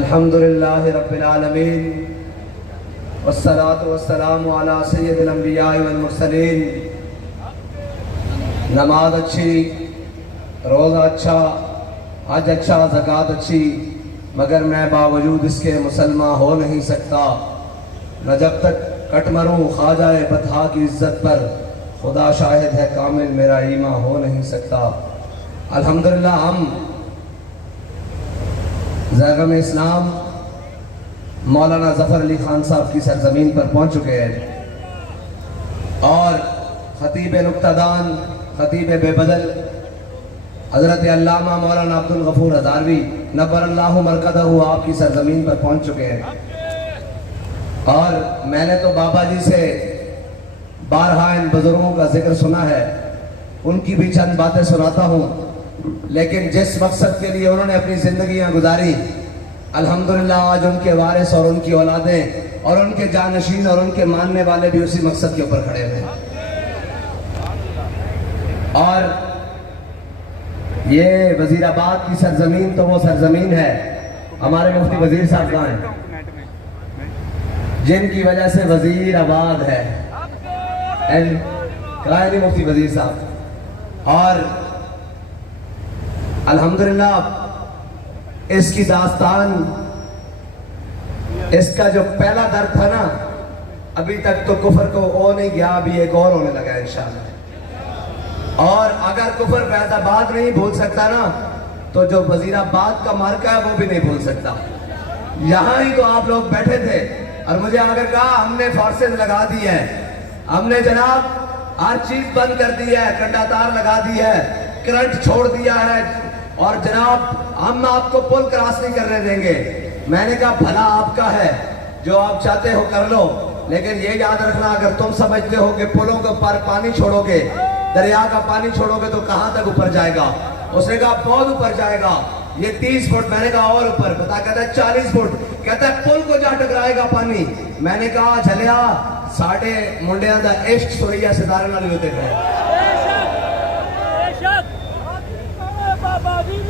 الحمدللہ رب العالمین والصلاة والسلام علی سید الانبیاء والمرسلین۔ نماز اچھی، روزہ اچھا، حج اچھا، زکوٰۃ اچھی، مگر میں باوجود اس کے مسلمان ہو نہیں سکتا۔ نہ جب تک کٹ مروں خواجہ بطحا کی عزت پر، خدا شاہد ہے کامل میرا ایمان ہو نہیں سکتا۔ الحمدللہ ہم زیغم اسلام مولانا ظفر علی خان صاحب کی سرزمین پر پہنچ چکے ہیں، اور خطیب نکتہ دان، خطیب بے بدل حضرت علامہ مولانا عبدالغفور ہزاروی نبر اللہ مرکزہ آپ کی سرزمین پر پہنچ چکے ہیں۔ اور میں نے تو بابا جی سے بارہا ان بزرگوں کا ذکر سنا ہے، ان کی بھی چند باتیں سناتا ہوں، لیکن جس مقصد کے لیے انہوں نے اپنی زندگیاں گزاری، الحمدللہ آج ان کے وارث اور ان کی اولادیں اور ان کے جانشین اور ان کے ماننے والے بھی اسی مقصد کے اوپر کھڑے ہوئے ہیں۔ اور یہ وزیر آباد کی سرزمین تو وہ سرزمین ہے، ہمارے مفتی وزیر صاحب کہاں ہیں، جن کی وجہ سے وزیر آباد ہے، کہاں ہے مفتی وزیر صاحب۔ اور الحمدللہ اس کی داستان، اس کا جو پہلا در تھا نا، ابھی تک تو کفر کو او نہیں گیا، ابھی ایک اور ہونے لگا ہے انشاءاللہ۔ اور اگر کفر فیض آباد نہیں بھول سکتا نا، تو جو وزیر آباد کا مارکہ ہے وہ بھی نہیں بھول سکتا۔ یہاں ہی تو آپ لوگ بیٹھے تھے اور مجھے اگر کہا ہم نے فورسز لگا دی ہے، ہم نے جناب ہر چیز بند کر دی ہے، کنڈا تار لگا دی ہے، کرنٹ چھوڑ دیا ہے، اور جناب ہم آپ کو پل کراس نہیں کرنے دیں گے۔ میں نے کہا بھلا آپ کا ہے، جو آپ چاہتے ہو کر لو، لیکن یہ یاد رکھنا اگر تم سمجھتے ہو کہ پلوں کے پر پانی چھوڑو گے، دریا کا پانی چھوڑو گے تو کہاں تک اوپر جائے گا؟ اس نے کہا بہت اوپر جائے گا، یہ 30 فٹ۔ میں نے کہا اور اوپر، بتا کہتا ہے 40 فٹ، کہتا ہے پل کو جا ٹکرائے گا پانی۔ میں نے کہا جھلیا ساڑھے منڈیاں دا عشق سوریا ستارے نال ہوتے گئے۔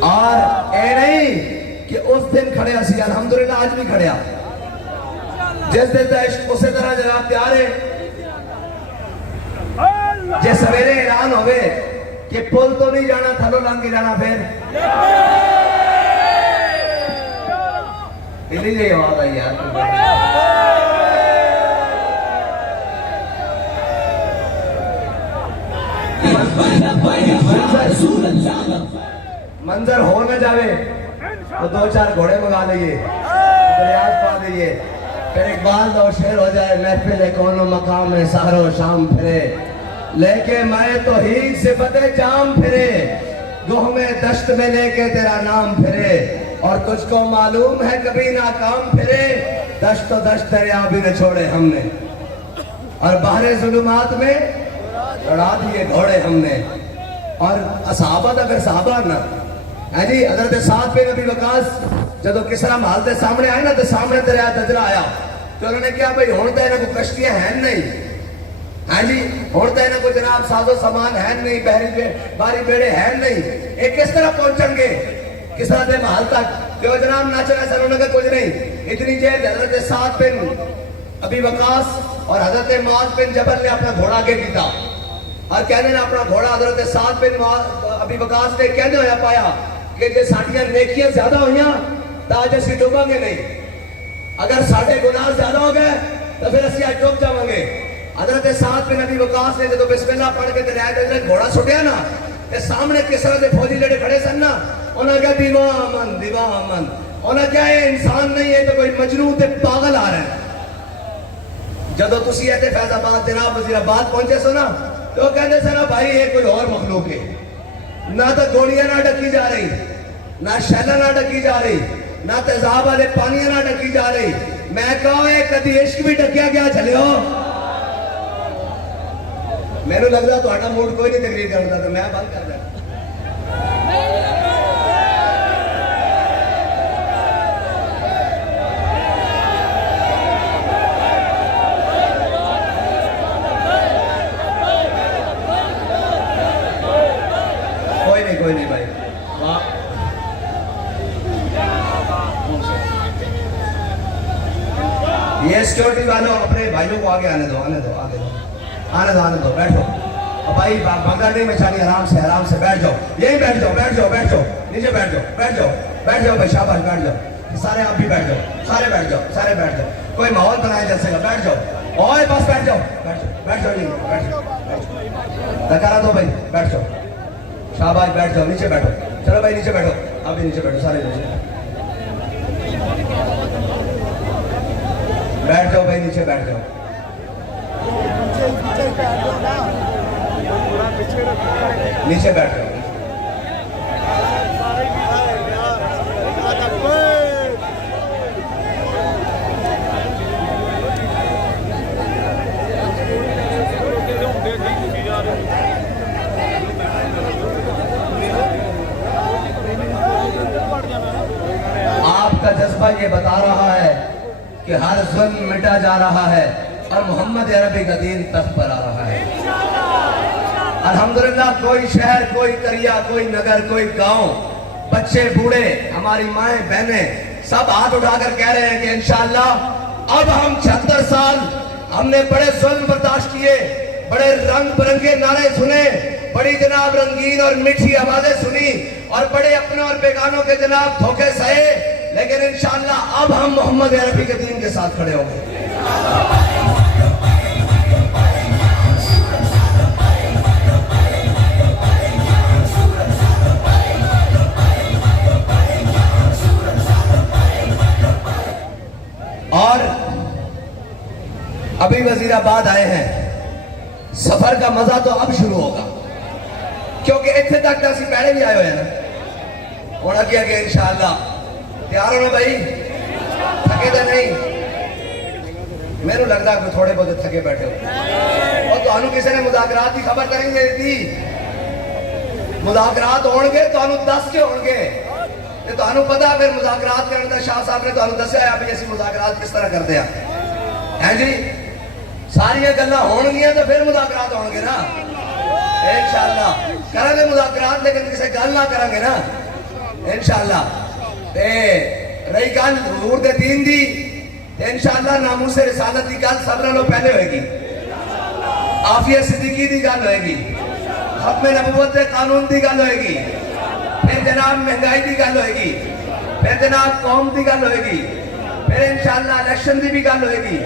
اور اے نہیں کہ اس دن کھڑے اسی، الحمدللہ آج بھی کھڑیا، جس دن دا عشق اسی طرح جناب تیار ہے۔ جے سویرے اعلان ہوئے کہ پل تو نہیں جانا، تھلو لنگ کے جانا، پھر دلی جائے آواز آئی یار۔ منظر ہو نہ جاوے تو 2-4 گھوڑے منگا لئیے، دریاز پا دئیے، پھر اقبال دو شعر ہو جائے، محفل کون و مقام میں سحر و شام پھرے، لے کے میں تو ہی صفت جام پھرے، گوہ میں دشت میں لے کے تیرا نام پھرے، اور تجھ کو معلوم ہے کبھی ناکام پھرے، دشت و دشت دریا بھی نہ چھوڑے ہم نے، اور بحر ظلمات میں لڑا دیے گھوڑے ہم نے۔ اور صحابہ دا پھر صحابہ نا ہے جی، حضرت سعد بن ابی وقاص جدو کسرا محل دے سامنے آئے نا، تو سامنے دریا دجلہ آیا، تو انہوں نے کہا بھئی ہونتا ہے نا کوئی کشتیاں ہیں نہیں، ہاں جی ہوتا ہے نا کوئی جناب ساز و سامان ہے نہیں، باری بیڑے ہیں نہیں، ایک کس طرح پہنچیں گے کسرا دے محل تک؟ جو جناب ناچنا سر انہوں نے کہا کچھ نہیں۔ اتنی جیل حضرت سعد بن ابی وقاص اور حضرت معاذ بن جبل نے اپنا گھوڑا آگے کیتا، اور کہنے نے اپنا گھوڑا حضرت سعد بن ابی وقاص نے کہنے ہویا پایا کہ جے ساڑھیاں نیکیاں زیادہ ہوئیاں تو آج اسی ڈوباں گے نہیں، اگر ساڑھے گناہ زیادہ ہو گئے تو پھر اسی آج ڈوب جاؤں گے۔ حضرت سعد بن ابی وقاص نے جب بسم اللہ پڑھ کے دریا دے گھوڑا چھٹیا نا، تے سامنے کسرا دے فوجی جڑے کھڑے سن نا، انہاں کہا دیواں امن، دیواں امن، انہاں کہا یہ انسان نہیں ہے تو کوئی مجنون تے پاگل آ رہا ہے۔ جدو تسی ایتے فیض آباد جناب وزیر آباد پہنچے سو نا، تو کہنے سے نا بھائی یہ کوئی اور مخلوق ہے، نہ تو گوڑیاں نہ ڈکی جا رہی، نہ شیلہ نہ ڈکی جا رہی، نہ تیزاب والے پانیاں نہ ڈکی جا رہی۔ میں کہا ہے کدی عشق بھی ڈکیا گیا چلے ہو؟ میں نے لگ رہا تو آٹا موڈ کوئی نہیں تقریر کرتا تھا، میں بند کر دیا۔ کوئی نہیں بھائی، یہ سیکورٹی والوں اپنے بھائیوں کو آگے آنے دو، آنے دو، آگے دو، آنے دو، آنے دو، بیٹھو بھائی، بھگا نہیں مچانی، آرام سے بیٹھ جاؤ، یہی بیٹھ جاؤ، بیٹھ جاؤ، بیٹھ جاؤ، نیچے بیٹھ جاؤ، بیٹھ جاؤ، بیٹھ جاؤ بھائی، شاباش، بیٹھ جاؤ سارے، آپ بھی بیٹھ جاؤ، سارے بیٹھ جاؤ، سارے بیٹھ جاؤ، کوئی ماحول بنایا جیسے گا، بیٹھ جاؤ، اوئے بس بیٹھ جاؤ، بیٹھ جاؤ، بیٹھ جاؤ، بیٹھ جاؤ، دکارا دو بھائی، بیٹھ جاؤ، شاباش، بیٹھ جاؤ، نیچے بیٹھو، چلو بھائی نیچے بیٹھو، آپ بھی نیچے بیٹھو، سارے نیچے بیٹھ جاؤ بھائی، نیچے بیٹھ جاؤ، نیچے بیٹھ جاؤ، آپ کا جذبہ یہ بتا رہا ہے کہ ہر ظلم مٹا جا رہا ہے اور محمد عربی کا دین تخت پر آ رہا ہے۔ الحمدللہ کوئی شہر، کوئی قریہ، کوئی نگر، کوئی گاؤں، بچے بوڑھے، ہماری مائیں بہنیں سب ہاتھ اٹھا کر کہہ رہے ہیں کہ انشاءاللہ اب ہم 76 سال ہم نے بڑے ظلم برداشت کیے، بڑے رنگ برنگے نعرے سنے، بڑی جناب رنگین اور میٹھی آوازیں سنی، اور بڑے اپنے اور بیگانوں کے جناب دھوکے سہے، لیکن انشاءاللہ اب ہم محمد عربی کے دین کے ساتھ کھڑے ہوں گے۔ اور ابھی وزیر آباد آئے ہیں، سفر کا مزہ تو اب شروع ہوگا، کیونکہ اتنے تک اسی پہلے بھی آئے ہوئے ہیں نا، ہونا کیا کہ انشاءاللہ تیار ہونا بھائی، تھکے تو نہیں، میرے لگتا ہے تھوڑے بہت تھکے بیٹھے ہو، اور تو انہوں کسی نے مذاکرات کی خبر کریں گے دی، مذاکرات ہونگے تو انہوں 10 کے ہونگے، تو انہوں پتا پھر مذاکرات کرنے تھا، شاہ صاحب نے تو انہوں دسے آیا بھی ایسی مذاکرات کس طرح کرتے ہیں جی، ساری گلہ ہونگیاں تو پھر مذاکرات ہونگے نا، انشاءاللہ کریں گے مذاکرات، لیکن کسی گل نہ کریں گے نا انشاءاللہ۔ رہی گل حضور دے دین دی، انشاءاللہ ناموس رسالت دی گل سب نالوں پہلے ہوئے گی، عافیہ صدیقی دی گل ہوئے گی، ختم نبوت دے قانون دی گل ہوئے گی، پھر جناب مہنگائی دی گل ہوئے گی، پھر جناب قوم دی گل ہوئے گی، پھر انشاءاللہ الیکشن دی بھی گل ہوئے گی،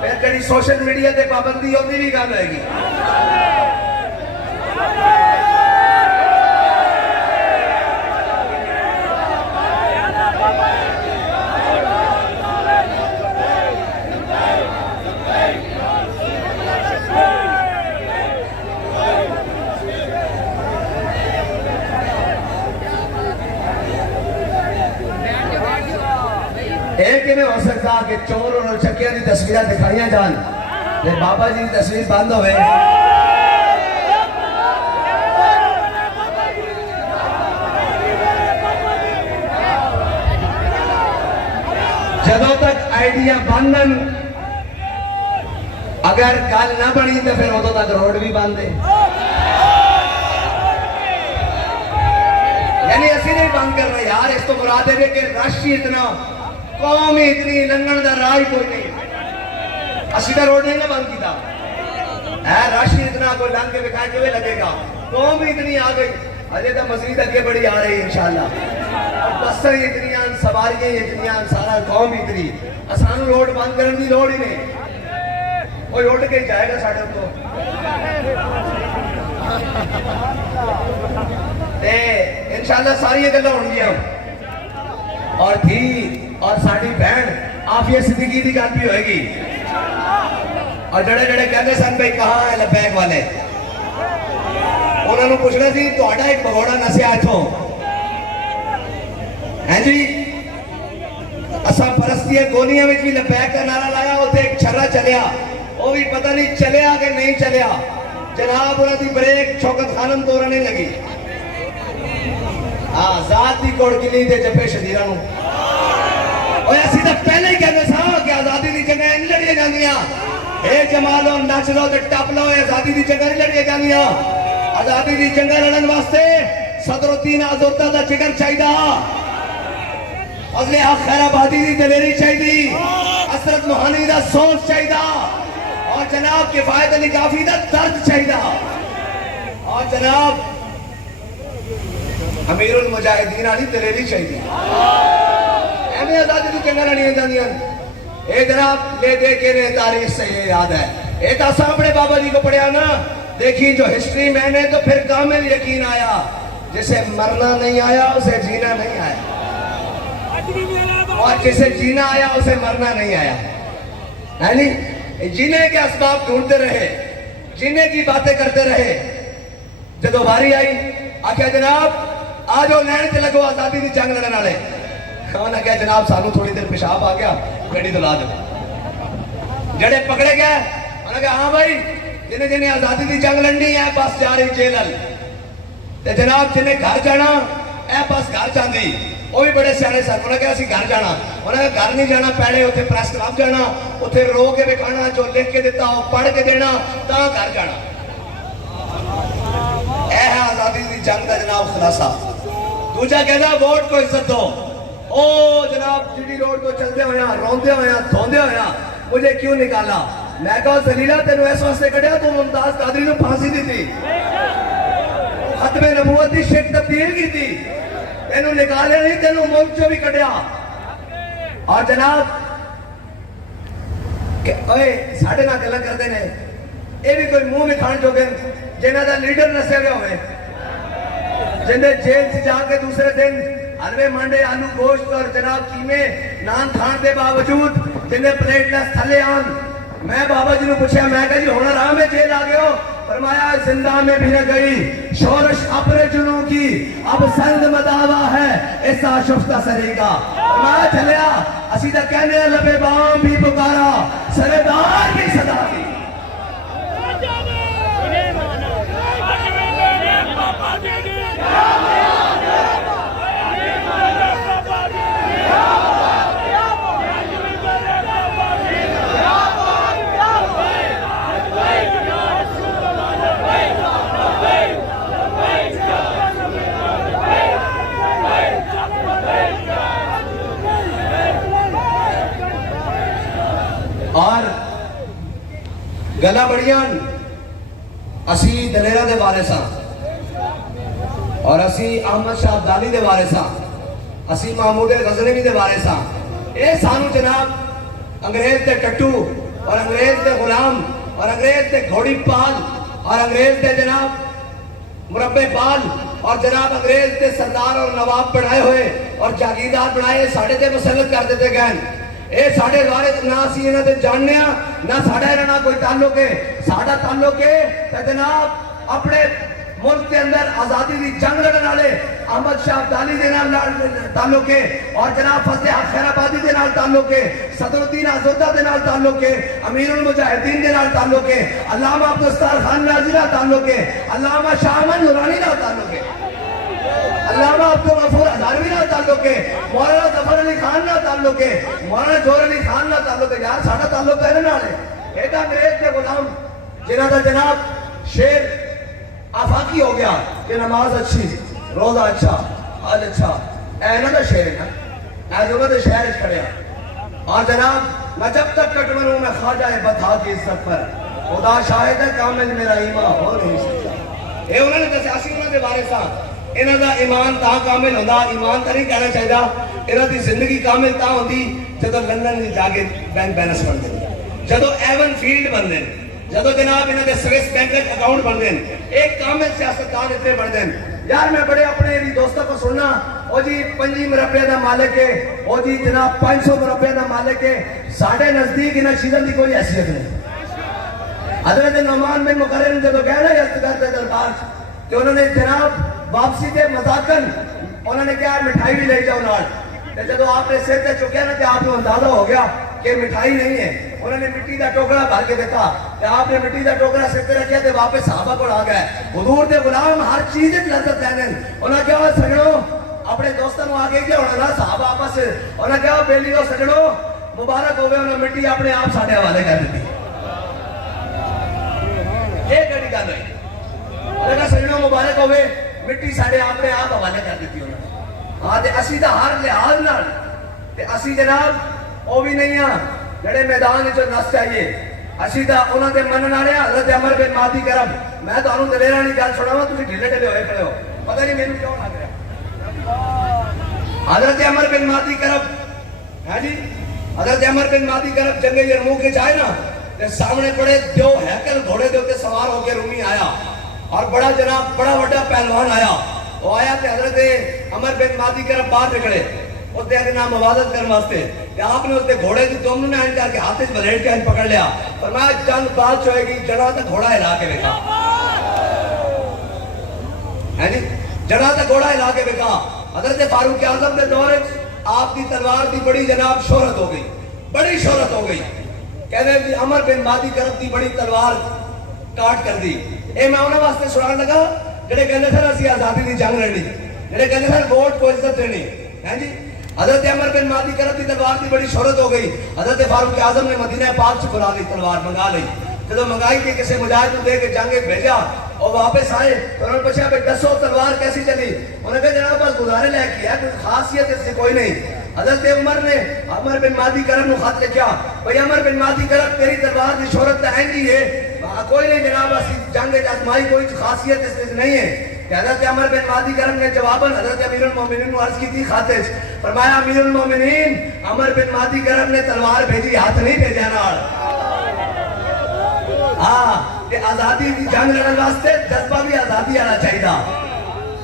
پھر کڑی سوشل میڈیا دے پابندی ہوتی بھی گل ہوئے گی۔ ایک ہی میں ہو سکتا کہ چور اور چکیاں دی تصویریں دکھائیاں جان، لیکن بابا جی کی تصویر بند ہوئے، جدوں تک آئیڈیا بندن، اگر گل نہ بنی تو پھر ادوں تک روڈ بھی بند ہے، یعنی اسی نہیں بند کرنا یار، اس تو مراد ہے کہ رش ہی اتنا، قوم ہی اتنی، لنگن دا راہ کوئی نہیں، اسی دا روڈ نہیں نہ بند کیتا، رش ہی اتنا، کوئی لنگ کے بکھائے کیوے لگے گا، قوم ہی اتنی آ گئی، اجے تو مزید اگے بڑی آ رہی ہے انشاءاللہ، بسیں اتنی، سواریاں اتنی، سارا قوم اتنی، اسانو روڈ بند کرنے دی لوڑ ہی نہیں، کوئی اٹھ کے جائے گا ساڑھے تو، انشاءاللہ ساری گلیں ہونگیاں، اور تھی اور ساڑھی بہن عافیہ صدیقی دی گل بھی ہوئے گی، اور جڑے جڑے کہتے سن بھائی کہاں ہے لبیک والے، انہوں نے پوچھنا سی تو آٹا ایک بگوڑا نسیا اتھوں، ہیں جی اساں پرستیاں گونیاں میں بھی لبیک کا نعرہ لایا، ہوتے ایک چھرا چلیا، وہ بھی پتہ نہیں چلیا کہ نہیں چلیا، جناب انہوں دی بریک شوکت خانم دورہ نہیں لگی، ذات دی کوڑ گلی دے جپے شدیرہ نو، اور ایسی تو پہلے ہی کہنے سا کہ آزادی دی جگہ نہیں لڑیے جانیاں، اے جمالو نچ لو تے ٹپ لو، آزادی دی جگہ نہیں لڑیے جانیاں، آزادی دی جگہ لڑن واسطے صدر الدین آزادہ دا جگر چاہیے، اصلِ حق خیر آبادی دی دلیری چاہیے، حسرت موہانی دا سوچ چاہیے اور جناب کفایت علی کافی دا درد چاہیے اور جناب امیر المجاہدین علی دلیری چاہیے اہمی آزادی تو کنگا رہنی ہیں جاندیاں اے جناب لے دے کے رہے تاریخ سے یہ یاد ہے ایک آسا اپنے بابا جی کو پڑھیا نا دیکھی جو ہسٹری میں نے تو پھر کامل یقین آیا جسے مرنا نہیں آیا اسے جینا نہیں آیا اور جسے جینا آیا اسے مرنا نہیں آیا ہے نہیں جینے کے اسباب ڈھونڈتے رہے جینے کی باتیں کرتے رہے جدو باری آئی آکھیا جناب آجو لین تے لگو آزادی دی جنگ لڑن والے کہاں کہا جناب سانو تھوڑی دیر پیشاب آ گیا گاڑی دلا دو جڑے پکڑے گئے انہوں نے کہا ہاں بھائی جنہیں جنہیں آزادی دی جنگ لڑنی ہے بس جا رہی جیلل تے جناب جنہیں گھر جانا اے بس گھر جاندی وہ بھی بڑے سیانے سن انہوں نے کہا اسی گھر جانا انہوں نے کہا گھر نہیں جانا پہلے اتنے پریس کلب جانا اتنے رو کے بکھانا جو لکھ کے دیتا ہو پڑھ کے دینا تاں گھر جانا اے ہے آزادی دی جنگ دا جناب خلاصہ دوجہ کہنا ووٹ کو عزت دو او جناب جی ڈی روڈ کو چلتے ہویا روندے ہویا دھوندے ہویا مجھے کیوں نکالا میں کہا زلیلہ تینوں اس واسطے کڑیا تو ممتاز قادری نے پھانسی دی تھی ختم نبوت دی شک تبدیل کی تھی تینوں نکالے نہیں تینوں ملک جو بھی کڑیا اور جناب اوے ساڑھے نہ گلہ کر دینے اے بھی کوئی منہ میں کھان جو گئے جنہ دا لیڈر نسے گئے ہوئے جنہیں جیل سے جا کے دوسرے دن حلوے مانڈے آلو گوشت اور جناب کیمے نان کھان دے باوجود جنہیں پلیٹ لیس تھلے آن میں بابا جی نے پوچھا میں کہا جی ہونا رہا میں جیل آگئے ہو فرمایا زندہ میں بھی نہ گئی شورش اپنے جنوں کی اب سند مداوہ ہے ایسا شفتہ سرے گا فرمایا چلیا اسی تا کہنے لبے بام بھی پکارا سردار کی صدا کی اور گلا بڑیان اسی دلیرہ دے بارے ساں اور اسی احمد شاہ عبدالی دے بارے ساں اسی محمود غزنوی دے بارے ساں اے سانو جناب انگریز دے ٹٹو اور انگریز دے غلام اور انگریز دے گھوڑی پال اور انگریز دے جناب مربع پال اور جناب انگریز دے سردار اور نواب بنائے ہوئے اور جاگیردار بنائے ساڑھے تے مسلط کر دیتے گئے اے ساڑھے دوارے نہ سی انہوں نے جاننے نہ ساڑھے رہنا کوئی تعلق ہے ساڑھا تعلق ہے کہ جناب اپنے ملک کے اندر آزادی دی جنگ لڑن والے احمد شاہ عبدالی دے نال تعلق ہے اور جناب فضل حق خیر آبادی دے نال تعلق ہے صدر الدین آزودہ دے نال تعلق ہے امیر المجاہدین دے نال تعلق ہے علامہ عبدالستار خان ناظری نال تعلق ہے علامہ شاہ احمد نورانی نال تعلق ہے علامہ عبدالغفور ہزاروی نال تعلق ہے مولانا ظفر علی خان نال تعلق ہے مولانا جوہر علی خان نال تعلق ہے یار ساڑھا تعلق ہے نال ہے ایک انگریز کے غلام جنہاں دا جناب شیر آفاقی ہو گیا کہ نماز اچھی روزہ اچھا آج اچھا اینا دا شہر ہے نا ایزوگا دا شہر اچھ کھڑیا اور جناب میں جب تک کٹمنوں میں خواجہ بطھا کی عزت پر خدا شاہد ہے کامل میرا ایمان ہو نہیں سکتا اے انہوں نے جیسے آسی انہوں نے بارے سا انہوں دا ایمان تا کامل ہوندہ ایمان تا نہیں کہنا چاہیے انہوں دی زندگی کامل تا ہوندی جدو لندن میں جاگے بینک بینس بن دیں جدو ایون فیلڈ بن دیں جدو جناب انہوں نے سویس بینک اکاؤنٹ بن دیں ایک کامل سیاستدان اتنے بن دیں یار میں بڑے اپنے دوستوں کو سننا او جی 5 مربع دا مالک ہے او جی جناب 500 مربع دا مالک ہے ساڑھے نزدیک انہاں چیزوں دی کوئی حیثیت نہیں حضرت نعمان بن مقرن جدو کہہ رہے یزدگرد دربار کہ انہوں نے جناب واپسی دے مذاکن انہوں نے کہا مٹھائی بھی لے جاؤ نال جدو آپ نے سر تے چکیا نا کہ آپ کو اندازہ ہو گیا کہ مٹھائی نہیں ہے انہوں نے مٹی دا ٹوکرا بھر کے دیکھا کہ آپ نے مٹی دا ٹوکرا سر تے رکھیا تے واپس صحابہ کو آ گئے حضور دے غلام ہر چیز لذت لینے انہوں نے کہا سجنوں اپنے دوستوں کو آگے گیا انہوں نے صحابہ آپس انہوں نے کہا بیلی ہو سجنوں مبارک ہوئے انہوں نے مٹی اپنے آپ ساڑھے حوالے کر دیتی یہ کڑی گل ہوئی انہوں نے کہا سجنوں مبارک ہوئے مٹی ساڑھے اپنے آپ حوالے کر دیتی انہوں نے ہاں تے اسی دا ہر لحاظ نال تے اسی جناب او بھی نہیں ہاں جڑے میدان وچ نس چاہیے اسی دا انہاں دے منن والے حضرت عمر بن مہدی کرم میں تانوں دلیراں دی گل سناواں تسی ڈھیلے ڈھلے ہوئے کھڑے ہو پتہ نہیں مینوں کیوں لگ رہا حضرت عمر بن مہدی کرم ہاں جی حضرت عمر بن مہدی کرم جنگ یرموک وچ آئے نا تے سامنے بڑے دیو ہیکل گھوڑے دے اوتے سوار ہو کے رومی آیا اور بڑا جناب بڑا بڑا پہلوان آیا وہ آیا تے حضرت عمر بن مہدی کرم باہر نکلے اسے اگے نام موازت کرنے واسطے کہ آپ نے اسے گھوڑے کی دوم نے کر کے ہاتھ سے بلیڈ کے پکڑ لیا فرمایا جنگ بات ہوئے گی جڑا تک گھوڑا ہلا کے دیکھا ہے جی جڑا تک گھوڑا ہلا کے دیکھا حضرت فاروق اعظم کے دور آپ کی تلوار کی بڑی جناب شہرت ہو گئی بڑی شہرت ہو گئی کہنے بھی عمر بن مہدی کرم کی بڑی تلوار کاٹ کر دی اے میں انہوں واسطے سنان لگا جڑے کہنے سر اسی آزادی دی جنگ لڑنی جڑے کہنے سر ووٹ کو عزت دینی ہے جی حضرت عمر بن مہدی کرم کی تلوار کی بڑی شہرت ہو گئی حضرت فاروق اعظم نے مدینہ پاک سے بلا لی تلوار منگا لی جب منگائی کہ کسی مجاہد کو دے کے جنگ بھیجا اور واپس آئے تو انہوں نے پوچھا بھائی دسو تلوار کیسی چلی انہوں نے کہا جناب بس گزارے لے کیا کوئی خاصیت اس سے کوئی نہیں حضرت عمر نے عمر بن مہدی کرم نے خط لکھا بھائی عمر بن مہدی کرم تیری تلوار کی شہرت تو ہے نہیں ہے کوئی نہیں جناب اسی جنگ آزمائی کوئی خاصیت اس میں نہیں ہے کہ حضرت عمر بن مہدی کرم نے جواباً حضرت امیر المومنین کو عرض کی تھی خاطر فرمایا امیر المومنین عمر بن مہدی کرم نے تلوار بھیجی ہاتھ نہیں بھیجا نال ہاں کہ آزادی کی جنگ لڑن واسطے جذبہ بھی آزادی آنا چاہیے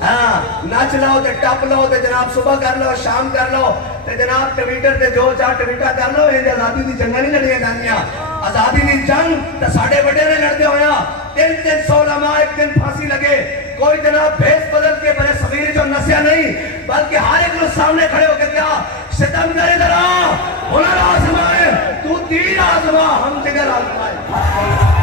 ہاں نچ لو تے ٹپ لو تے جناب صبح کر لو شام کر لو تے جناب ٹویٹر تے جو چاہ ٹویٹا کر لو یہ آزادی کی جنگ نہیں لڑیاں جانیاں آزادی کی جنگ تے ساڈے بڑے نے لڑتے ہویا 300 علماء ایک دن پھانسی لگے کوئی جناب بھیس بدل کے بڑے صغیر جو نسیا نہیں بلکہ ہر ایک لوگ سامنے کھڑے ہو کے کیا ستم کرے درا ہنر آزمائے تو تیر آزما ہم جگر آزمائے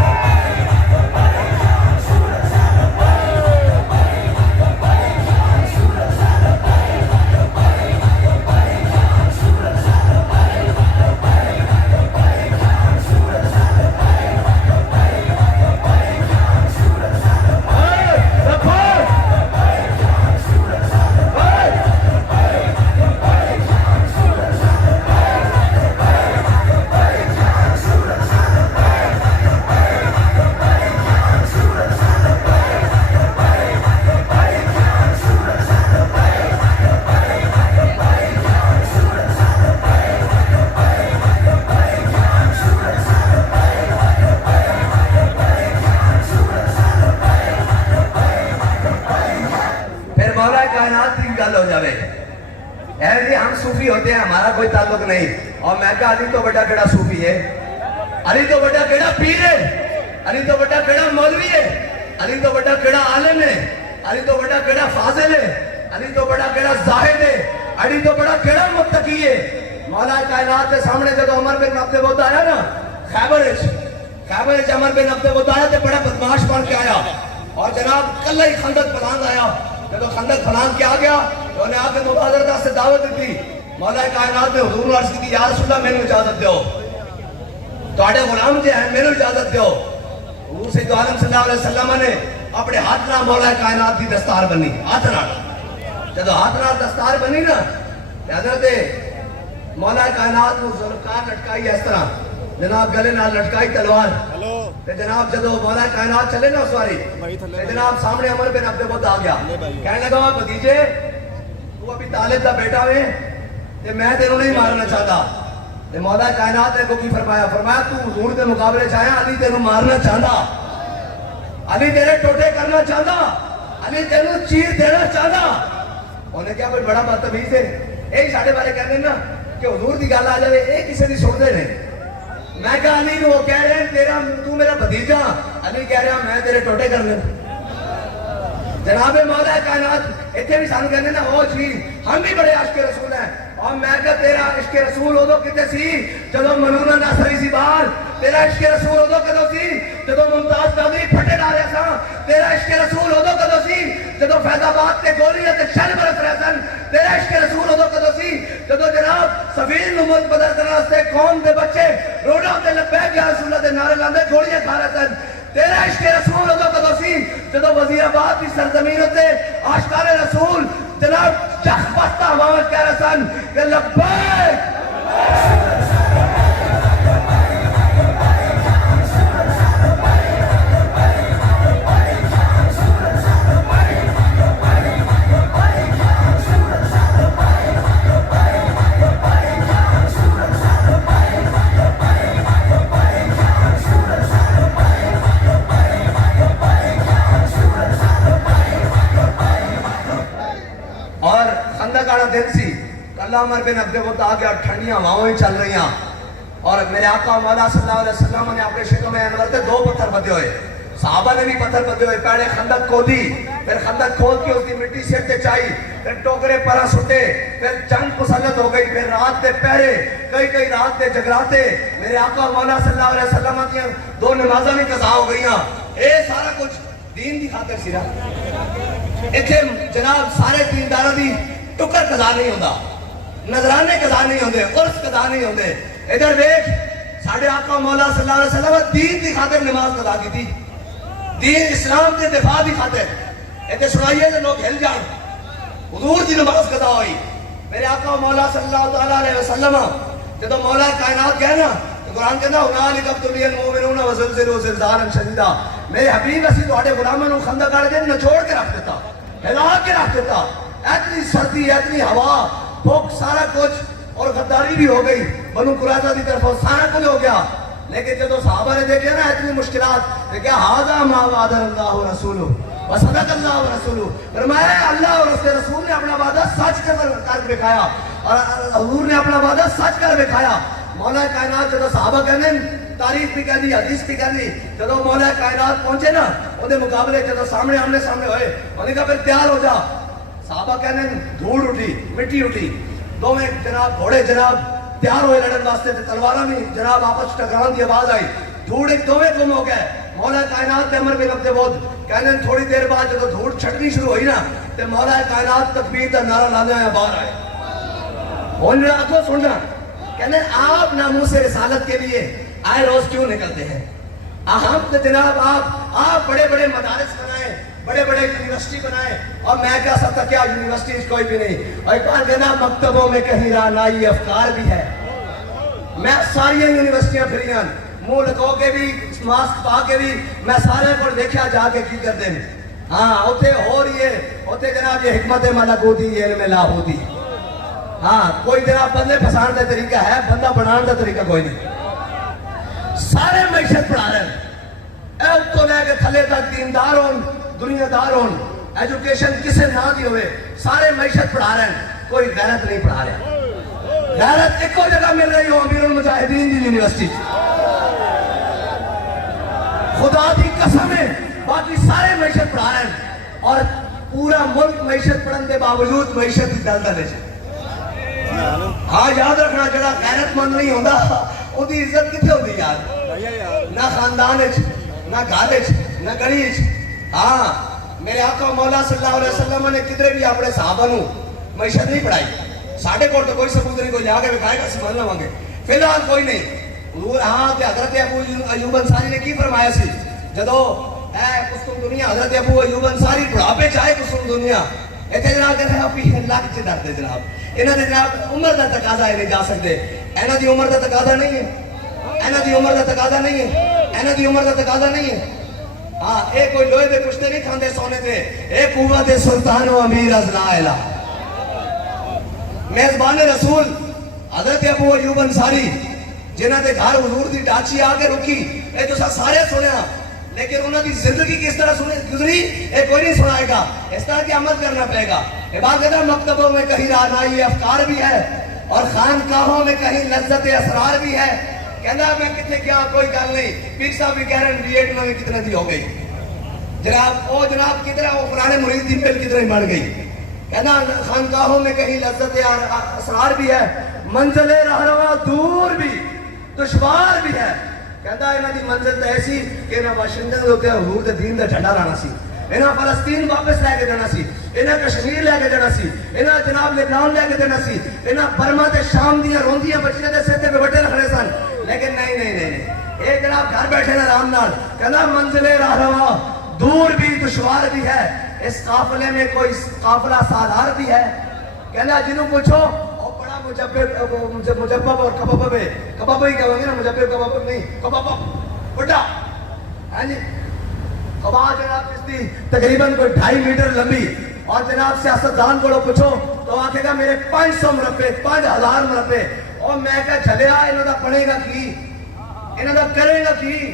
ہم صوفی ہوتے ہیں ہمارا کوئی تعلق نہیں اور میں کہا علی تو بڑا کیڑا صوفی ہے علی تو بڑا کیڑا پیر ہے علی تو بڑا کیڑا مولوی ہے علی تو بڑا کیڑا عالم ہے علی تو بڑا کیڑا فاضل ہے علی تو بڑا کیڑا زاہد ہے علی تو بڑا کیڑا متقی ہے مولا کائنات کے سامنے جب عمر بن عبد الوہاب آیا نا خیبر عمر بن عبد الوہاب آیا تو بڑا بدماش بن کے آیا اور جناب کل ہی خندق پلان آیا جب خندق پلان کے آ گیا تو انہیں آ کے مبادرت سے دعوت دی مولا کائنات نے حضور عرض کی یا رسول اللہ میں نے اجازت دیو توڑے غلام جے ہیں میں نے اجازت دیو حضور سید عالم صلی اللہ علیہ وسلم نے اپنے ہاتھ نہ مولا کائنات کی دستار بنی ہاتھ نہ جب ہاتھ نہ دستار بنی نا حضرت مولا کائنات کو ذوالفقار لٹکائی اس طرح جناب گلے نہ لٹکائی تلوار جناب جدو مولا کائنات چلے نا سواری جناب سامنے عمر بن عبد الوہاب آ گیا کہنے لگا بھتیجے تو ابھی طالب دا بیٹا ہے تے میں تینوں نہیں مارنا چاہتا تے مولا کائنات نے کو کی فرمایا تو حضور کے مقابلے چاہیا علی تینوں مارنا چاہتا علی تیرے ٹوٹے کرنا چاہتا علی تینوں چیر دینا چاہتا انہیں کیا کوئی بڑا بدتمیز ہے یہی ساڑھے بارے کہنے نا کہ حضور دی گل آ جائے ایک کسی دی سن دے نہیں میں کہا علی وہ کہہ رہے ہیں تیرا تو میرا بھتیجا علی کہہ رہا میں تیرے ٹوٹے کر لیں جناب مولا کائنات اتنے بھی سانو کہنے نا او جی ہم بھی بڑے عاشق رسول ہیں اور میں کہا تیرا عشق رسول ہو دو کتے سی جدو منونہ ناصری سی بار تیرا عشق رسول ہو دو کدو سی جدو ممتاز قادری پھٹے ڈالے سا تیرا عشق رسول ہو دو کدو سی جدو فیض آباد کے گولیاں تے شل برس رہے سن تیرا عشق رسول ہو دو کدو سی جدو جناب سفیر نمود بدر کرنا سے قوم دے بچے روڈوں تے لبیک یا رسول اللہ دے نعرے لاندے گولیاں کھا رہے سن تیرا عشق رسول ہو دو کدو سی جدو وزیر آباد کی سرزمین ہوتے عاشقان رسول جناب چخ بستہ آواز کہہ رہے سن کہ لبیک اللہ عمر بن عبد الوہاب آ گیا, ٹھنڈیاں ہواؤں چل رہی ہیں, اور میرے آقا مولا صلی اللہ علیہ وسلم نے اپنے شکم انور تے 2 پتھر بدے ہوئے, صحابہ نے بھی پتھر بدے ہوئے, پہلے خندق کھودی, پھر خندق کھود کے اس کی مٹی سیٹ تے چائی, پھر ٹوکرے پرا سٹے, پھر جنگ مسلط ہو گئی, پھر رات تے پہرے, کئی رات تے جگراتے, میرے آقا مولا صلی اللہ علیہ وسلم کی 2 نمازاں بھی قضا ہو گئیاں. اے سارا کچھ دین دی خاطر سی نا. ایتھے جناب سارے دینداراں دی ٹکر قضا نہیں ہوندا, نظرانے قضا نہیں ہوندے, عرس قضا نہیں ہوندے. ادھر دیکھ ساڈے آقا مولا صلی اللہ علیہ وسلم دین دی خاطر نماز قضا کی تھی, دین اسلام کے دفاع دی خاطر. ایتھے سنائیے تے لوگ ہل جان, حضور دی نماز قضا ہوئی. میرے آقا مولا صلی اللہ علیہ وسلم جدو مولا کائنات گئے نا, قرآن کہنا ہنالک ابتلی المؤمنون وزلزلوا زلزالا شدیدا. میرے حبیب اسی تواڈے غلاماں نوں خندق والے دن نچوڑ کے رکھ دیتا, ہلا کے رکھ دیتا. اتنی سردی, اتنی ہوا, بھوک, سارا کچھ, اور غداری بھی ہو گئی بنو قریظہ دی طرف, سارا کچھ ہو گیا. لیکن جب صحابہ نے دیکھا نا اتنی مشکلات, دیکھا ھذا ما وعد اللہ ورسولہ وصدق اللہ ورسولہ, فرمایا اللہ اور اس کے رسول نے اپنا وعدہ سچ کر دکھایا, اور حضور نے اپنا وعدہ سچ کر دکھایا. مولا کائنات جب صحابہ کہنے تاریخ بھی کہہ دی, حدیث بھی کہہ دی, جب مولا کائنات پہنچے نا وہ دے مقابلے جب سامنے آمنے سامنے ہوئے, انہوں نے کہا پھر تیار ہو جا. صحابہ کہنے دھوڑ اٹھی, مٹی اٹھی, 2 جناب گھوڑے جناب تیار ہوئے لڑن واسطے, تلواراں بھی جناب آپس ٹکرانے کی آواز آئی, دھوڑ 2 گم ہو گئے. مولا کائنات تے عمر بن عبد الوہاب کہنے تھوڑی دیر بعد جب دھوڑ چھٹنی شروع ہوئی نا تے مولا کائنات تکبیر دا نعرہ لانے آیا باہر آئے. ہن آگے سننا, کہنے آپ ناموس رسالت کے لیے آئے روز کیوں نکلتے ہیں؟ ہم تو جناب آپ بڑے بڑے مدارس بنائے, بڑے بڑے یونیورسٹی بنائے, اور میں کہہ سکتا کیا یونیورسٹیز کوئی بھی نہیں. اور اقبال کہنا مکتبوں میں کہیں رعنائی افکار بھی ہے. میں ساری یونیورسٹیاں پھریاں, منہ لگو کے بھی, ماسک پا کے بھی, میں سارے کو دیکھا جا کے کی کرتے ہیں. ہاں اتنے ہو رہی ہے, اتنے جناب یہ حکمت ملکوتی, یہ علم لاہوتی. ہاں کوئی جناب بندے پھسان کا طریقہ ہے, بندہ بنان کا طریقہ کوئی نہیں. سارے معیشت پڑھا رہے ہیں, اے اتو لے کے تھلے تک, دیندار ہون, دنیا دار ہون, ایجوکیشن کسے نہ دی ہوئے, سارے معیشت پڑھا رہے ہیں, کوئی غیرت نہیں پڑھا رہا. غیرت ایک جگہ مل رہی ہو, امیر المجاہدین دی یونیورسٹی, خدا دی قسم ہے, باقی سارے معیشت پڑھا رہے ہیں, اور پورا ملک معیشت پڑھن کے باوجود معیشت کی دلدل ہے. ہاں یاد رکھنا, جڑا غیرت مند نہیں ہوتا ان کی عزت کتنے ہوتی یار, نہ خاندان نہ گھر نہ گلی. ہاں میرے آقا مولا صلی اللہ علیہ وسلم نے کدھر بھی اپنے صحابہ نو معیشت نہیں پڑھائی. ساڈے کول تو کوئی ثبوت نہیں, کوئی لیا کے بکھائے گا سمجھ لواں گے, فی الحال کوئی نہیں. حضور ہاں تے حضرت ابو ایوب انصاری نے کی فرمایا سی جدو اے قسم دنیا, حضرت ابو ایوب انصاری بڑھاپے چاہے قسم دنیا, اتنے جناب کہتے ہیں اپنی اللہ کے ڈرتے جناب, انہاں دے جناب عمر دا تقاضا نہیں جا سکتے, انہاں دی عمر دا تقاضا نہیں ہے, انہاں دی عمر دا تقاضا نہیں ہے, انہاں دی عمر دا تقاضا نہیں ہے. ہاں اے کوئی لوہے دے کشتے نہیں کھاندے سونے دے, اے قوت سلطان و امیر از لا الہ. میزبان رسول حضرت ابو ایوب انصاری جنہاں دے گھر حضور دی ڈاچی آ کے رکی, اے تو سارے سنیا, لیکن انہوں کی زندگی کس طرح گزری یہ کوئی نہیں سنائے گا, اس طرح کی عمل کرنا پڑے گا. عبادت کہتا مکتبوں میں کہیں رعنائی افکار بھی ہے, اور خانقاہوں میں کہیں لذت اسرار بھی ہے. کہنا میں کتنے کیا کوئی گل نہیں, پیر صاحب بھی کہہ رہے ہیں بی ایڈ میں کتنے دی ہو گئی جناب, او جناب کتنا وہ قرآن مرید دی پل کتنے بڑھ گئی. کہنا خانقاہوں میں کہیں لذت اسرار بھی ہے, منزل رہنما دور بھی دشوار بھی ہے. کہتا ہے انہاں دی منزل تے ایسی کہ انہاں واشنگٹن دے اوتے حضور دے دین دا جھنڈا لانا سی, انہاں فلسطین واپس لے کے جانا سی, انہاں کشمیر لے کے جانا سی, انہاں جناب لبنان لے کے جانا سی, انہاں برما تے شام دیاں روندیاں بچیاں دے سر تے بٹے رکھنے سن. لیکن نہیں, اے جناب گھر بیٹھے نا آرام نال. کہنا منزل راہنما دور بھی دشوار بھی ہے, اس قافلے میں کوئی قافلہ سالار بھی ہے. کہنا جنوں پوچھو مجبب اور کباب ہے, کباب ہی کہیں گے نا, مجبب کباب نہیں, کباب بڑا. ہاں جی خبا جناب اس دی تقریباً کوئی 2.5 میٹر لمبی, اور جناب سیاستدان کو پوچھو تو آکھے گا میرے 500 مربے, 5000 مربے. اور میں کہا چلیا انہوں دا پڑھے گا کی, انہوں دا کرے گا کی,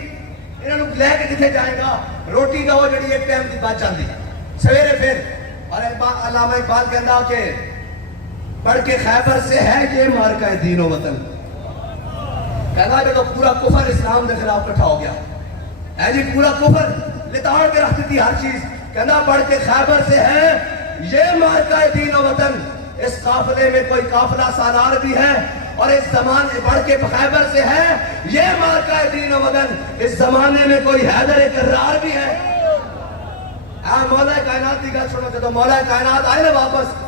انہوں لے کے کتنے جائے گا. روٹی کا وہ جڑی ایک ٹائم کی بات جاندی سویرے پھر. اور علامہ اقبال کہندا کہ بڑھ کے خیبر سے ہے یہ مارکہ دین و وطن. کہنا جب پورا کفر اسلام کے خلاف کٹھا ہو گیا ہے جی, پورا کفر لتاڑ کے رکھتی تھی ہر چیز. کہنا بڑھ کے خیبر سے ہے یہ مارکہ دین و وطن. اس قافلے میں کوئی قافلہ سالار بھی ہے اور اس زمانے بڑھ کے خیبر سے ہے یہ مارکہ دین و وطن. اس زمانے میں کوئی حیدر کرار بھی ہے. مولا کائنات کی گل سنو, جب مولا کائنات آئے نا واپس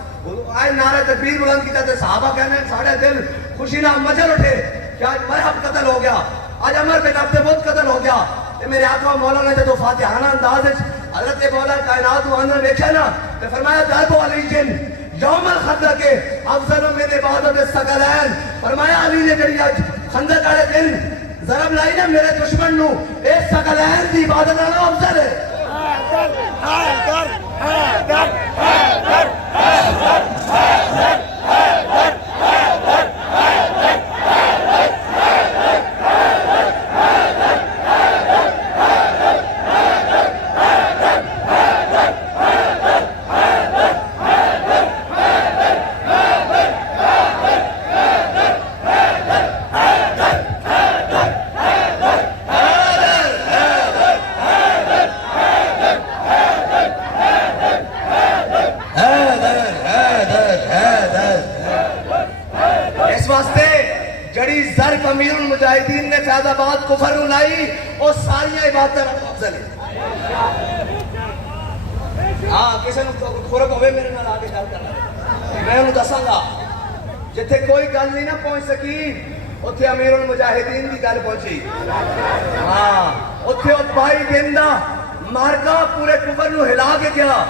آئے نعرہ تکبیر بلند کیتا تے صحابہ کہنے ساڑھے دل خوشی نہ مچل اٹھے کہ آج مرحب قتل ہو گیا, آج عمر بن عبد البد قتل ہو گیا. میرے آقا مولا نے جب فاتحانہ انداز حضرت مولا کائنات نے دیکھا نا تو فرمایا ضرب علی جن یوم الخندق کے افضل من عبادت الثقلین. فرمایا علی نے جڑی اج خندق والے دن ضرب لائی نا میرے دشمن نو, اے ثقلین دی عبادت نالوں افضل ہے. المجاہدین نے فیض آباد کفر نو لائی اور ساری عبادت افضل ہے. ہاں کسی نے خورک ہوئے میرے نال آگے گل کرنا, میں انہوں دساں گا جتھے کوئی گل نہیں نہ پہنچ سکی اتھے امیر المجاہدین کی گل پہنچی. ہاں اتھے او 22 دن دا مارکا پورے کفر نو ہلا کے گیا.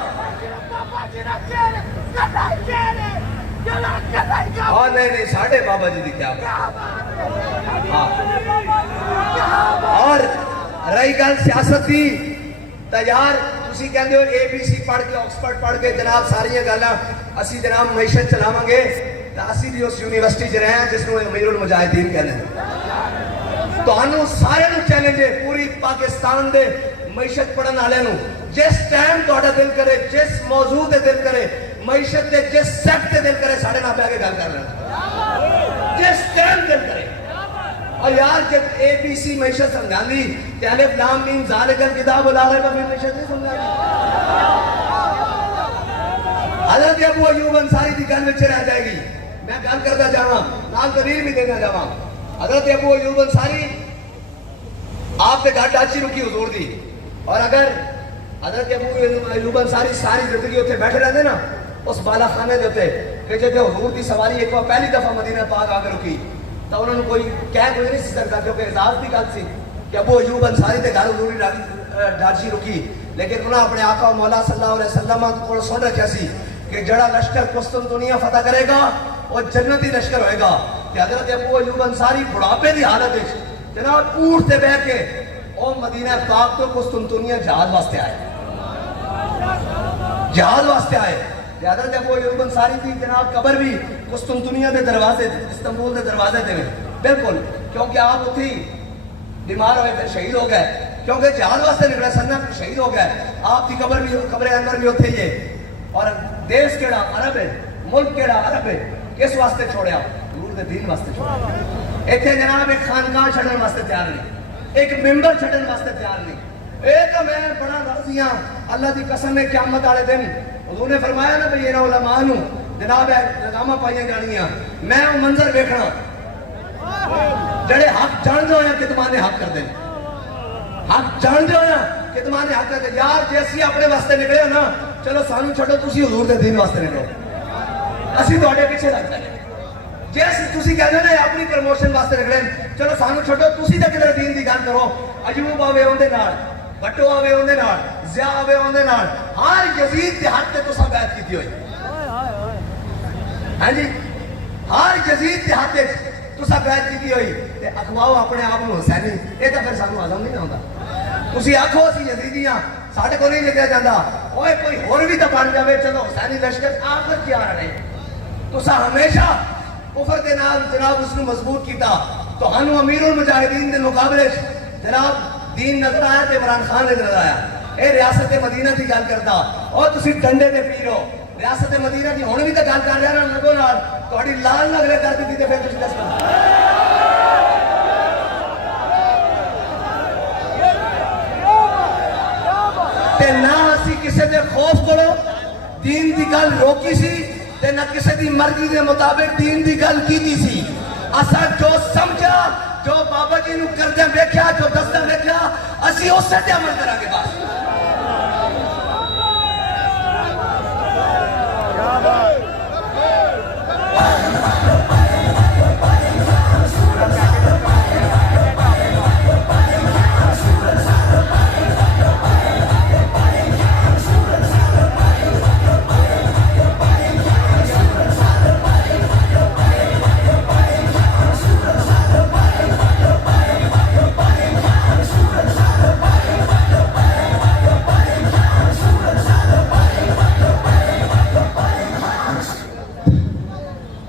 ہاں نہیں ساڑھے بابا جی دی کیا بات. اور رہی گل سیاست دی تا یار تسی کہندے ہو اے بی سی پڑھ کے آکسفورڈ پڑھ کے جناب ساری گلاں اسی جناب معیشت چلاواں گے تا اسی بھی اس یونیورسٹی چ رہے ہیں جس نو امیر المجاہدین کہندے ہیں. تانوں سارے نو چیلنج ہے پوری پاکستان دے معیشت پڑھن والے نو, جس ٹائم تہاڈا دل کرے جس موضوع تے دل کرے معیشت دے جس سیکٹ تے دل کرے ساڑھے نہ پہ کے گل کر لینا جس ٹائم دل کرے. اور یار جب اے بی سی معیشت سمجھاندی تے الف لام میم ذالک الکتاب لا ریب فیہ معیشت نہیں سمجھاندی. حضرت ابو ایوب انصاری دی گل وچ رہ جائے گی, میں گل کرتا جاواں نال دلیل بھی دینا جاواں. حضرت ابو ایوب انصاری آپ تے گھر ڈاچی رکی حضور دی, اور اگر حضرت ابو ایوب انصاری ساری زندگی اتنے بیٹھے رہتے نا اس بالا خانے دے اتنے کہ جب حضور دی سواری ایک بار پہلی دفعہ مدینہ پاک آ کے رکی تو انہوں نے کوئی کہہ کوئی نہیں سکتا کیونکہ اعزاز دی گل سی کہ ابو ایوب انصاری تے گھر حضور ڈاچی رکی, لیکن انہوں نے اپنے آقا مولا صلی اللہ علیہ وسلم کو سن رکھا سی کہ جڑا لشکر قسطنطنیہ فتح کرے گا وہ جنتی لشکر ہوئے گا. کہ حضرت ابو ایوب انصاری بڑھاپے دی حالت ہے جناب اونٹ تے بیٹھ کے وہ مدینہ پاک تو قسطنطنیہ جہاد واسطے آئے, جہاد واسطے آئے. حضرت ابو ایوب انصاری کی جناب قبر بھی قسطنطنیہ دے دروازے استنبول دے دروازے تے بالکل, کیونکہ آپ اتھی بیمار ہوئے پھر شہید ہو گئے کیونکہ جہاد واسطے نکلے سننا شہید ہو گئے. آپ کی قبر بھی قبر انور بھی اتھے ہی ہے. اور دیش کیڑا عرب ہے, ملک کیڑا عرب ہے, کس واسطے چھوڑیا حضور دے دین واسطے چھوڑیا. ایتھے جناب ایک خانقاہ چھڑن واسطے تیار نہیں, ایک ممبر چھڑن واسطے تیار نہیں. ایک میں بڑا راضی ہاں اللہ دی قسم ہے قیامت والے دن حضور نے فرمایا نا بھئی انہاں علماء نو جناب لگاماں پائیاں جانیاں, میں وہ منظر ویکھنا جڑے حق جان دے ہویا کتمانے حق کر دیں, حق جان دے ہویا کتمانے حق کر دیں. یار جیسی اپنے واسطے نکلے ہو نا چلو سانو چھڑو تسی حضور دے دین واسطے نکلو, اسی تواڈے پیچھے لگ جائے. جیسے تسی کہندے نے اپنی پروموشن واسطے نکلے چلو سانو چھڑو تسی تے کدھر دین دی گل کرو. ایوب آوے اون دے نال, بٹو آوے اون دے نال, ضیاء آوے اون دے نال, ہر یزید دے حق تے تساں بیعت کیتی ہوئی. ہاں جی ہر یزید دے حق تے تساں بیعت کیتی ہوئی تے اخواؤ اپنے آپ نو حسینی, اے تے پھر سانو ہضم نہیں ہوندا. تسی آکھو اسی یزیدی ہاں ساڈے کول نہیں لکھیا جاندا, اوئے کوئی ہور بھی تے بن جاوے چلو حسینی لشکر آخر کیا رہے. تساں ہمیشہ کفر دے نال جناب اس نو مضبوط کیتا. تہانوں امیر المجاہدین دے مقابلے جناب دین نظر آیا تے عمران خان نظر آیا. اے ریاست مدینہ دی گل کردا اور تسی ڈنڈے تے پیر ہو. ریاست مدینہ دی ہن بھی تے گل کر رہے نا لگو نال تھوڑی لال نگرے کر دیتی تے پھر تسی دسنا تے نہ اسی کسے دے خوف کرو دین دی گل روکی سی تے نہ کسے دی مرضی دے مطابق دین دی گل کیتی سی اسا جو سمجھا جو بابا جی نو کردے ویکھیا جو دسدے ویکھیا اسی اسے تے عمل کران گے بس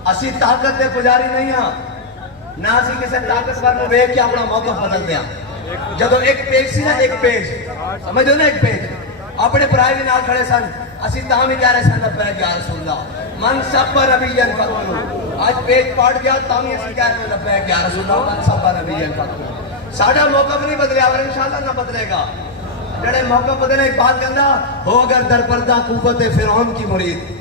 اسی طاقت دے پجاری نہیں ہاں نہ اسی کسی طاقتور نو ویکھ کے اپنا موقف بدل دیا جدو ایک پیج سی نا ایک پیج سمجھو نا ایک پیج اپنے برائے بھی نال کھڑے سن اسی تاں بھی کہہ رہے سن لبیک یا رسول اللہ من سب نبیًا فقتلوہ آج پیج پاٹ گیا تاں بھی اسی کہہ رہے لبیک یا رسول اللہ من سب نبیًا فقتلوہ ساڈا موقف نہیں بدلیا اور انشاءاللہ نہ بدلے گا جڑے موقف بدلے ایک بات کہندا ہو اگر در پردہ قوت فرعون کی مرید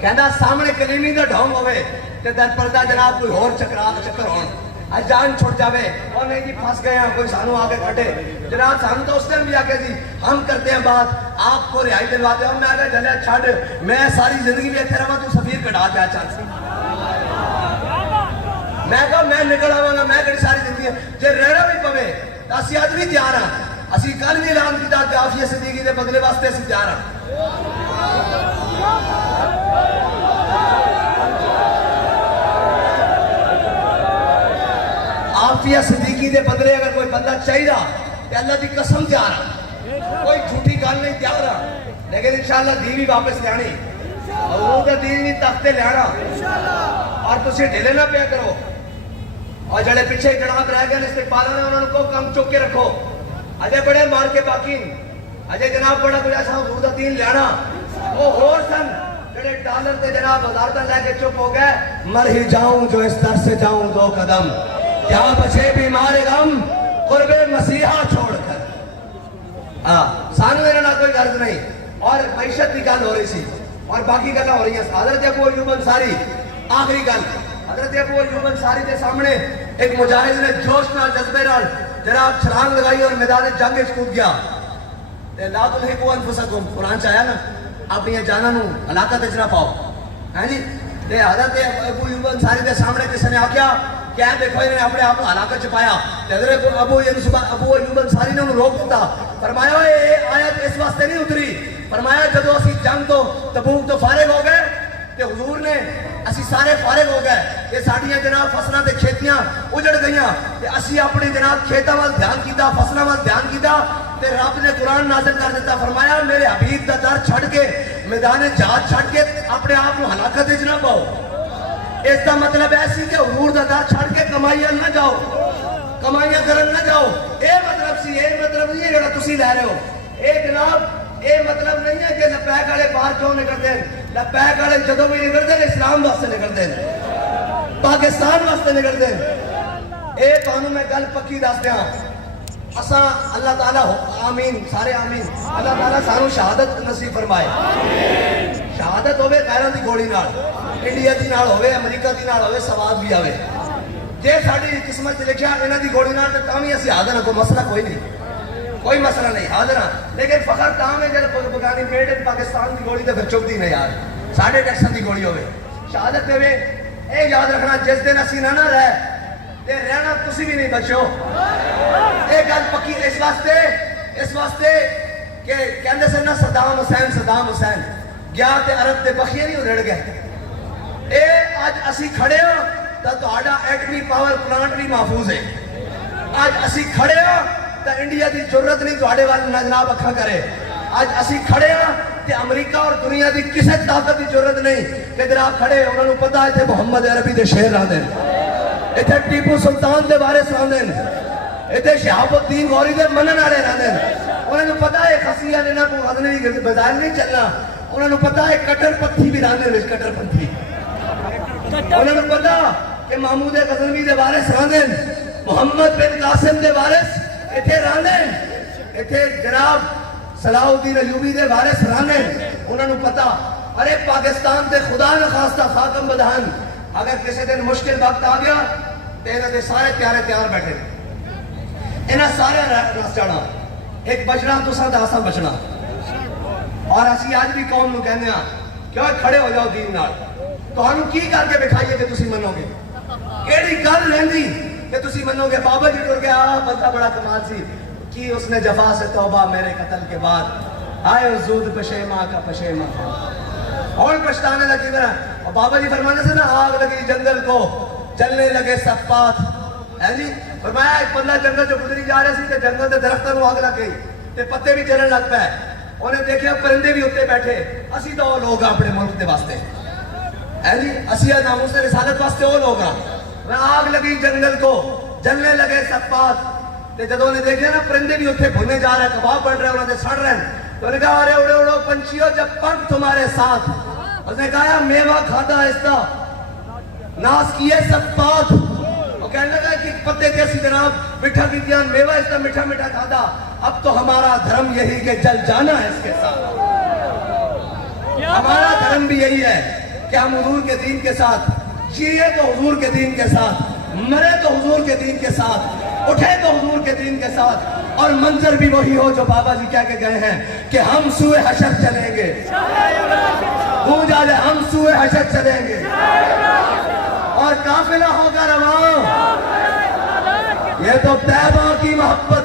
کہندا سامنے کلیمی دا ڈھونگ ہوئے تے در پردہ جناب کوئی اور چکر ہون آج جان چھوٹ جاوے اور نہیں جی پھنس گئے ہیں کوئی سانو آگے کھٹے جناب سانو تو اس ٹائم بھی آکے جی ہم کرتے ہیں بات آپ کو رہائی دلواتے ہیں میں آگے جلے چھڑ میں ساری زندگی بھی ایتھے رہا تو سفیر کٹا کیا چاہتا میں کہا میں نکل آواں گا میں کڑی ساری زندگی جے رہنا بھی پوے تو اسی آج بھی تیار ہیں اسی کل بھی اعلان کیتا کہ عافیہ صدیقی دے بدلے واسطے اسی تیار ہیں عافیہ صدیقی دے بدلے اگر کوئی بندہ چاہی رہا تو اللہ دی قسم تیار رہا کوئی جھوٹی گل نہیں تیار رہا لیکن انشاءاللہ دین بھی واپس لیانی حضور دا دین بھی تختے لیانا اور تسی ڈھلے نہ پیا کرو اور جڑے پیچھے جناب رہ گئے استقبال نے انہوں کو کم چک کے رکھو اجے بڑے مار کے باقی اجے جناب بڑا کوئی ایسا حضور دا دین لیانا وہ اور سن جڑے ڈالر تے جناب وزارتاں لے کے چپ ہو گئے مر ہی جاؤں جو اس در سے جاؤں دو قدم کیا بچے بیمار غم قرب مسیحا چھوڑ کر سانو میرا نہ کوئی غرض نہیں اور معیشت کی گل ہو رہی سی اور باقی گلاں ہو رہی ہیں حضرت ابو ایوب انصاری آخری گل حضرت ابو ایوب انصاری کے سامنے ایک مجاہد نے جوش نال جذبے نال جناب چھلانگ لگائی اور میدان جنگ وچ کود گیا تے لا تلہقوا انفسکم قرآن چ آیا نا اپنی جاناں نو ہلاکت وچ نہ پاؤ ہیں جی تے حضرت ابو ایوب انصاری کے سامنے کسی نے آکھیا کیا دیکھو انہوں نے اپنے آپ کو ہلاکت چھپایا حضرت ابو ایوب انصاری نے انہوں روک دیتا فرمایا یہ آیت اس واسطے نہیں اتری فرمایا جدو اسی جنگ تو تبوک تو فارغ ہو گئے کہ حضور نے اسی سارے فارغ ہو گئے یہ ساڑیاں جناب فصلوں تے کھیتیاں اجڑ گئیاں تے اسی اپنی جناب کھیتاں وال دھیان کیتا فصلوں وال دھیان کیتا تے رب نے قرآن نازل کر دیتا فرمایا میرے حبیب دا در چھڑ کے میدان جہاد چھڑ کے اپنے آپ کو ہلاکت وچ نہ پاؤ اس کا مطلب ایسی کہ حضور دا در چھڑ کے کمائیاں نہ جاؤ کمائیاں کرن نہ جاؤ اے مطلب سی اے مطلب نہیں ہے جڑا تسی لے رہے ہو اے جناب اے مطلب نہیں ہے کہ لبیک والے باہر کیوں نکلتے ہیں لبیک والے جدوں بھی نکلتے ہیں اسلام واسطے نکلتے ہیں پاکستان واسطے نکلتے ہیں اے تانوں میں گل پکی دس دیاں اساں اللہ تعالیٰ آمین سارے آمین اللہ تعالیٰ سانو شہادت نصیب فرمائے شہادت ہوئے غیروں دی گولی نال انڈیا دی نال ہوئے امریکہ دی نال ہوئے سواد بھی آوے جے ساڑی قسمت سے لکھیا انہاں دی گولی نال تے تاں اسی حاضر ہیں کوئی مسئلہ کوئی مسئلہ نہیں حاضر ہیں لیکن فخر تاں میں جب بگانی میڈ ان پاکستان دی گولی تے پھر چکتی نہیں یار ساڑھے ٹیکسن دی گولی ہوئے شہادت دے وے اے یاد رکھنا جس دن اسی نہ رہ تے رہنا تسی بھی نہیں بچو اے گل پکی اس واسطے کہ کہندے سے نا صدام حسین گیا تے عرب تے بخیے نہیں رڑ گئے اے آج اسی کھڑے ہو تا تہاڈا ایٹمی پاور پلانٹ بھی محفوظ ہے آج اسی کھڑے ہو تا انڈیا دی ضرورت نہیں تہاڈے وال جناب اکھا کرے آج اسی کھڑے ہو تے امریکہ اور دنیا دی کسے طاقت دی ضرورت نہیں کہ جناب کھڑے انہاں نوں پتہ ہے تے محمد عربی دے شعر رہندے ایتھے ٹیپو سلطان دے وارث رہندے ایتھے شہاب الدین غوری دے منن والے رہندے انہاں نوں پتہ ہے خصیہ نے نہ کو غزنوی بازار نہیں چلنا انہاں نوں پتہ ہے کٹر پتھی بھی رہندے وچ کٹر پتھی انہوں نے پتا کہ محمود غزنوی دے وارث راندن محمد بن قاسم دے وارث اتھے راندن اتھے جناب صلاح الدین ایوبی دے وارث راندن انہوں نے پتا ارے پاکستان تے خدا نہ خواستہ خاتم بدہن اگر کسی دن مشکل وقت آ گیا تو انہوں نے سارے پیارے تیار بیٹھے انہاں سارے رس جانا ایک بچنا تو سا داسا بچنا اور اسی آج بھی قوم نو کہنے ہیں کہ کھڑے ہو جاؤ دین نال تو ہم کی کر کے بکھائیے کہ تسی منو گے کیڑی گل رہندی کہ تسی منو گے بابا جی ٹر گیا بندہ بڑا کمال سی کی اس نے جفا سے توبہ میرے قتل کے بعد آئے زود پشیماں کا پشیماں اور پچھتانے لگی میرا اور بابا جی فرمانے سے نا آگ لگی جنگل کو جلنے لگے صفات ہے جی فرمایا ایک بندہ جنگل جو گزری جا رہے سی کہ جنگل دے درختوں کو آگ لگ گئی تے پتے بھی چلن لگ پے انہیں دیکھے پرندے بھی اتنے بیٹھے اسی تو وہ لوگ اپنے ملک دے واسطے ہے جی اسی ناموس رسالت واسطے وہ لوگ ہیں آگ لگی جنگل کو جلنے لگے صفات تے جدوں انہیں دیکھے نا پرندے بھی اتنے بھونے جا رہے ہیں کباب بڑھ رہے ہیں انہوں نے سڑ رہے ہیں تو انہیں کہا ارے اڑے اڑو پنچھیوں جب پنکھ تمہارے ساتھ اس نے کہا میوہ کھادا ایسا ناس کیے صفات وہ کہنے لگا کہ پتے کیسی جناب مٹھا کی دیا میوہ ایسا مٹھا مٹھا کھادا اب تو ہمارا دھرم یہی کہ جل جانا ہے اس کے ساتھ ہمارا دھرم بھی یہی ہے کہ ہم حضور کے دین کے ساتھ جیے تو حضور کے دین کے ساتھ مرے تو حضور کے دین کے ساتھ اٹھے تو حضور کے دین کے ساتھ اور منظر بھی وہی ہو جو بابا جی کہہ کے گئے ہیں کہ ہم سوئے حشر چلیں گے گونج آ جائے ہم سوئے حشر چلیں گے اور قافلہ ہوگا رواں یہ تو طیبہ کی محبت